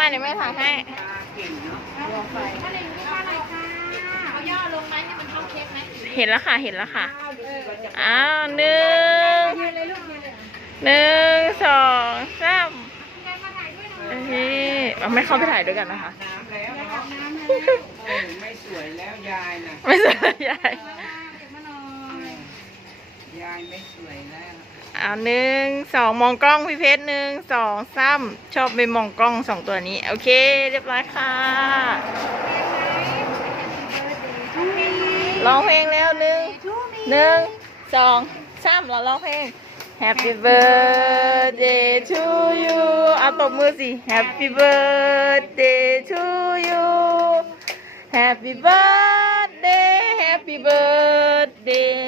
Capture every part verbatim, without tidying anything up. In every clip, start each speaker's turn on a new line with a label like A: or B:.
A: เดี๋ยวแม่ถ่ายให้เห็นแล้วค่ะเห็นแล้วค่ะอ้าวหนึ่งหนึ่งสองสามโอเคเอาไม่เข้าไปถ่ายด้วยกันนะคะ
B: ไม่สวยแล้วยายนะ
A: ไม่สวยยาย
B: ยายไม่สวยแล้ว
A: เอาหนึ่งสองมองกล้องพี่เพชรหนึ่งสองสามชอบไปมองกล้องสองตัวนี้โอเคเรียบร้อยค่ะร้องเพลงแล้วหนึ่งหนึ่งสองสามเราร้องเพลง Happy birthday to you เอาตบมือสิ Happy birthday to you Happy birthday Happy birthday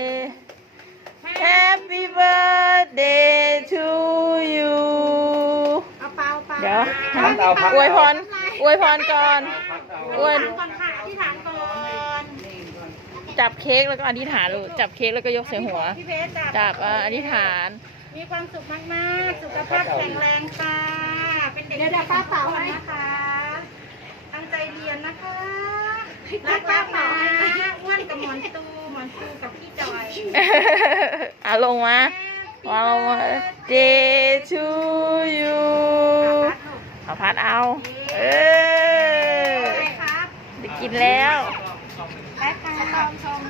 A: Happy birthday to you เดี๋ยวอวยพรอวยพรก่อนอวย
C: ก่อนค่ะอธิษฐานก่อน
A: จับเค้กแล้วก็อธิษฐานลูกจับเค้กแล้วก็ยกใส่หัว
C: พี่เพชร
A: จับอธิษฐาน
C: มีความสุขมากๆสุขภาพแข็งแรงค่ะเป็นเด็กเดี๋ยวป้าเป่าให้นะคะตั้งใจเรียนนะคะรักป้าเป่านะอ้วนกับหมอนตูหมอนตูกับพี่จอย
A: อ่ะลงมามาลงมา Day to you เอาพัดเอาเออได้กินแล้ว
C: แป๊กค่ะชมชม